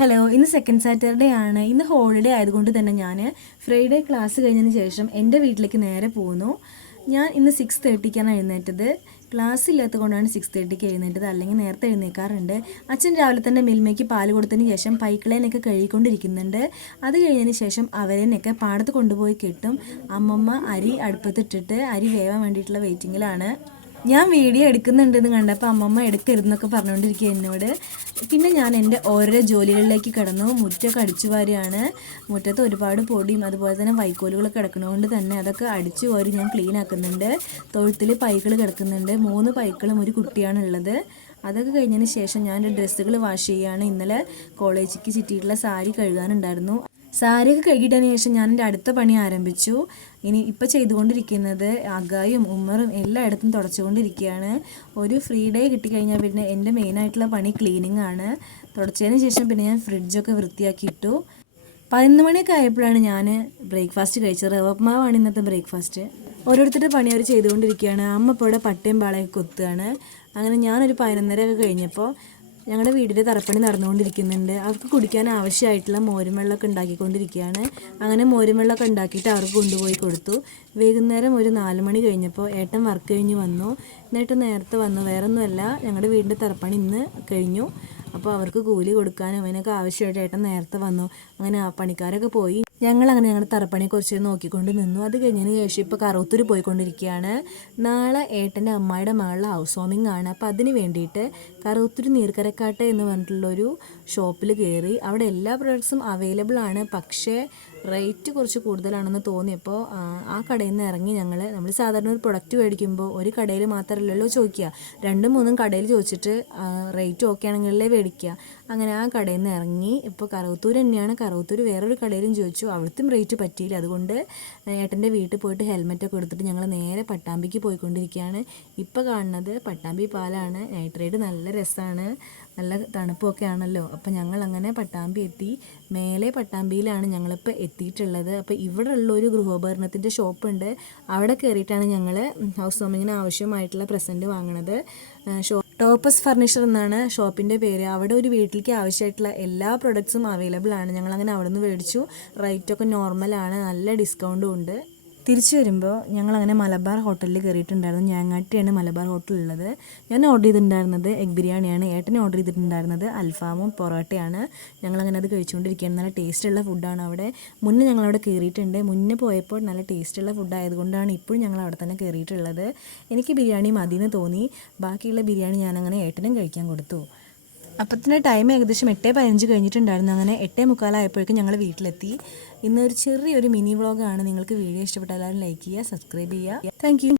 Hello ഇന്ന് second Saturday ആണ്. ഇന്ന് ഹോളിഡേ ആയതുകൊണ്ട് തന്നെ ഞാൻ ഫ്രൈഡേ ക്ലാസ് കഴിഞ്ഞതിന് ശേഷം എന്റെ വീട്ടിലേക്ക് നേരെ പോകുന്നു. ഞാൻ ഇന്ന് സിക്സ് തേർട്ടിക്കാണ് എഴുന്നേറ്റത്. ക്ലാസ് ഇല്ലാത്തത് കൊണ്ടാണ് സിക്സ് തേർട്ടിക്ക് എഴുന്നേറ്റത്. അല്ലെങ്കിൽ നേരത്തെ എഴുന്നേക്കാറുണ്ട്. അച്ഛൻ രാവിലെ തന്നെ മിൽമയ്ക്ക് പാൽ കൊടുത്തതിന് ശേഷം പൈക്കിളേനൊക്കെ കഴുകിക്കൊണ്ടിരിക്കുന്നുണ്ട്. അത് കഴിഞ്ഞതിന് ശേഷം അവരേനൊക്കെ പാടത്ത് കൊണ്ടുപോയി കിട്ടും. അമ്മമ്മ അരി അടുപ്പത്തിട്ടിട്ട് അരി വേവാൻ വേണ്ടിയിട്ടുള്ള വെയിറ്റിങ്ങിലാണ് ഞാൻ വീഡിയോ എടുക്കുന്നുണ്ടെന്ന് കണ്ടപ്പോൾ അമ്മമ്മ എടുക്കരുതെന്നൊക്കെ പറഞ്ഞുകൊണ്ടിരിക്കുക എന്നോട്. പിന്നെ ഞാൻ എന്റെ ഓരോ ജോലികളിലേക്ക് കിടന്നു. മുറ്റമൊക്കെ അടിച്ചു വാരിയാണ് മുറ്റത്ത് ഒരുപാട് പൊടിയും അതുപോലെ തന്നെ വൈക്കോലുകളൊക്കെ കിടക്കുന്നതുകൊണ്ട് തന്നെ അതൊക്കെ അടിച്ചു വാരി ഞാൻ ക്ലീൻ ആക്കുന്നുണ്ട്. തൊഴുത്തിൽ പൈക്കൾ കിടക്കുന്നുണ്ട്. മൂന്ന് പൈക്കളും ഒരു കുട്ടിയാണുള്ളത്. അതൊക്കെ കഴിഞ്ഞതിന് ശേഷം ഞാൻ ഡ്രസ്സുകൾ വാഷ് ചെയ്യുകയാണ്. ഇന്നലെ കോളേജിക്ക് ചുറ്റിയിട്ടുള്ള സാരി കഴുകാനുണ്ടായിരുന്നു. സാരിയൊക്കെ കഴുകിയിട്ടതിന് ശേഷം ഞാൻ എന്റെ അടുത്ത പണി ആരംഭിച്ചു. ഇനി ഇപ്പോൾ ചെയ്തുകൊണ്ടിരിക്കുന്നത് അഗായും ഉമ്മറും എല്ലായിടത്തും തുടച്ചുകൊണ്ടിരിക്കുകയാണ്. ഒരു ഫ്രീ ഡേ കിട്ടിക്കഴിഞ്ഞാൽ പിന്നെ എന്റെ മെയിനായിട്ടുള്ള പണി ക്ലീനിങ് ആണ്. തുടച്ചതിന് ശേഷം പിന്നെ ഞാൻ ഫ്രിഡ്ജൊക്കെ വൃത്തിയാക്കിയിട്ടു. പതിനൊന്ന് മണിയൊക്കെ ആയപ്പോഴാണ് ഞാൻ ബ്രേക്ക്ഫാസ്റ്റ് കഴിച്ചത്. റവപ്മാവാണ് ഇന്നത്തെ ബ്രേക്ക്ഫാസ്റ്റ് ഓരോരുത്തരുടെ പണി അവർ ചെയ്തുകൊണ്ടിരിക്കുകയാണ്. അമ്മ ഇപ്പോൾ ഇവിടെ പട്ടയും പാളയൊക്കെ കൊത്തുകയാണ്. അങ്ങനെ ഞാനൊരു പതിനൊന്നരയൊക്കെ കഴിഞ്ഞപ്പോൾ ഞങ്ങളുടെ വീടിന്റെ തറപ്പണി നടന്നുകൊണ്ടിരിക്കുന്നുണ്ട്. അവർക്ക് കുടിക്കാൻ ആവശ്യമായിട്ടുള്ള മോരും വെള്ളമൊക്കെ ഉണ്ടാക്കിക്കൊണ്ടിരിക്കുകയാണ്. അങ്ങനെ മോരും വെള്ളമൊക്കെ ഉണ്ടാക്കിയിട്ട് അവർക്ക് കൊണ്ടുപോയി കൊടുത്തു. വൈകുന്നേരം ഒരു നാല് മണി കഴിഞ്ഞപ്പോൾ ഏട്ടൻ വർക്ക് കഴിഞ്ഞ് വന്നു. എന്നിട്ട് നേരത്തെ വന്നു. വേറെ ഒന്നുമല്ല ഞങ്ങളുടെ വീടിന്റെ തറപ്പണി ഇന്ന് കഴിഞ്ഞു. അപ്പോൾ അവർക്ക് കൂലി കൊടുക്കാനും അതിനൊക്കെ ആവശ്യമായിട്ട് ഏട്ടൻ നേരത്തെ വന്നു. അങ്ങനെ ആ പണിക്കാരൊക്കെ പോയി. ഞങ്ങൾ അങ്ങനെ ഞങ്ങളുടെ തറപ്പണി കുറച്ച് നിന്നു. നിന്നു അത് കഴിഞ്ഞതിന് ശേഷം ഇപ്പോൾ കറുത്തൂർ പോയിക്കൊണ്ടിരിക്കുകയാണ്. നാളെ ഏട്ടന്റെ അമ്മായിയുടെ മകളുടെ ഹൗസ് വാമിംഗ് ആണ്. അപ്പോൾ അതിന് വേണ്ടിയിട്ട് കറുത്തൂർ നീർക്കരക്കാട്ട് എന്ന് പറഞ്ഞിട്ടുള്ളൊരു ഷോപ്പിൽ കയറി അവിടെ എല്ലാ പ്രൊഡക്ട്സും അവൈലബിൾ ആണ്. പക്ഷേ റേറ്റ് കുറച്ച് കൂടുതലാണെന്ന് തോന്നിയപ്പോൾ ആ, കടയിൽ നിന്ന് ഇറങ്ങി ഞങ്ങൾ നമ്മൾ സാധാരണ ഒരു പ്രൊഡക്റ്റ് മേടിക്കുമ്പോൾ ഒരു കടയിൽ മാത്രമല്ലല്ലോ ചോദിക്കുക. രണ്ടും മൂന്നും കടയിൽ ചോദിച്ചിട്ട് റേറ്റ് ഓക്കെ ആണെങ്കിലേ മേടിക്കുക. അങ്ങനെ ആ കടയിൽ നിന്ന് ഇറങ്ങി. ഇപ്പോൾ കറവത്തൂർ തന്നെയാണ്. കറവത്തൂർ വേറൊരു കടയിലും ചോദിച്ചു. അവിടുത്തെ റേറ്റ് പറ്റിയില്ല. അതുകൊണ്ട് ഏട്ടന്റെ വീട്ടിൽ പോയിട്ട് ഹെൽമെറ്റൊക്കെ എടുത്തിട്ട് ഞങ്ങൾ നേരെ പട്ടാമ്പിക്ക് പോയിക്കൊണ്ടിരിക്കുകയാണ്. ഇപ്പോൾ കാണുന്നത് പട്ടാമ്പി പാലാണ്. റൈഡ് നല്ല രസമാണ് നല്ല തണുപ്പൊക്കെ ആണല്ലോ. അപ്പോൾ ഞങ്ങൾ അങ്ങനെ പട്ടാമ്പി എത്തി. മേലെ പട്ടാമ്പിയിലാണ് ഞങ്ങളിപ്പോൾ എത്തിയിട്ടുള്ളത്. അപ്പോൾ ഇവിടെ ഉള്ള ഒരു ഗൃഹോപകരണത്തിന്റെ ഷോപ്പുണ്ട്. അവിടെ കയറിയിട്ടാണ് ഞങ്ങൾ ഹൗസ് വാമിങ്ങിന് ആവശ്യമായിട്ടുള്ള പ്രസന്റ് വാങ്ങണത്. ഷോ ടോപ്പസ് ഫർണിച്ചർ എന്നാണ് ഷോപ്പിന്റെ പേര്. അവിടെ ഒരു വീട്ടിലേക്ക് ആവശ്യമായിട്ടുള്ള എല്ലാ പ്രൊഡക്ട്സും അവൈലബിൾ ആണ്. ഞങ്ങൾ അങ്ങനെ അവിടെ നിന്ന് മേടിച്ചു. റേറ്റൊക്കെ നോർമലാണ് നല്ല ഡിസ്കൗണ്ടും ഉണ്ട്. തിരിച്ചു വരുമ്പോൾ ഞങ്ങൾ അങ്ങനെ മലബാർ ഹോട്ടലിൽ കയറിയിട്ടുണ്ടായിരുന്നു ഞാങ്ങാട്ടിയാണ് മലബാർ ഹോട്ടൽ ഉള്ളത് ഞാൻ ഓർഡർ ചെയ്തിട്ടുണ്ടായിരുന്നത് എഗ് ബിരിയാണിയാണ്. ഏട്ടൻ ഓർഡർ ചെയ്തിട്ടുണ്ടായിരുന്നത് അൽഫാമും പൊറോട്ടയാണ്. ഞങ്ങളങ്ങനെ അത് കഴിച്ചുകൊണ്ടിരിക്കുകയാണ്. നല്ല ടേസ്റ്റുള്ള ഫുഡാണ് അവിടെ. മുന്നേ ഞങ്ങളവിടെ കയറിയിട്ടുണ്ട് മുന്നേ പോയപ്പോൾ നല്ല ടേസ്റ്റുള്ള ഫുഡ് ആയതുകൊണ്ടാണ് ഇപ്പോഴും ഞങ്ങൾ അവിടെ തന്നെ കയറിയിട്ടുള്ളത് എനിക്ക് ബിരിയാണി മതിയെന്ന് തോന്നി. ബാക്കിയുള്ള ബിരിയാണി ഞാനങ്ങനെ ഏട്ടനും കഴിക്കാൻ കൊടുത്തു. അപ്പത്തിന് ടൈം ഏകദേശം എട്ട് പതിനഞ്ച് കഴിഞ്ഞിട്ടുണ്ടായിരുന്നു. അങ്ങനെ എട്ടേ മുക്കാലായപ്പോഴേക്കും ഞങ്ങൾ വീട്ടിലെത്തി. ഇന്നൊരു ചെറിയൊരു മിനി വ്ളോഗാണ് നിങ്ങൾക്ക് വീഡിയോ ഇഷ്ടപ്പെട്ടാൽ എല്ലാവരും ലൈക്ക് ചെയ്യുക സബ്സ്ക്രൈബ് ചെയ്യുക. താങ്ക്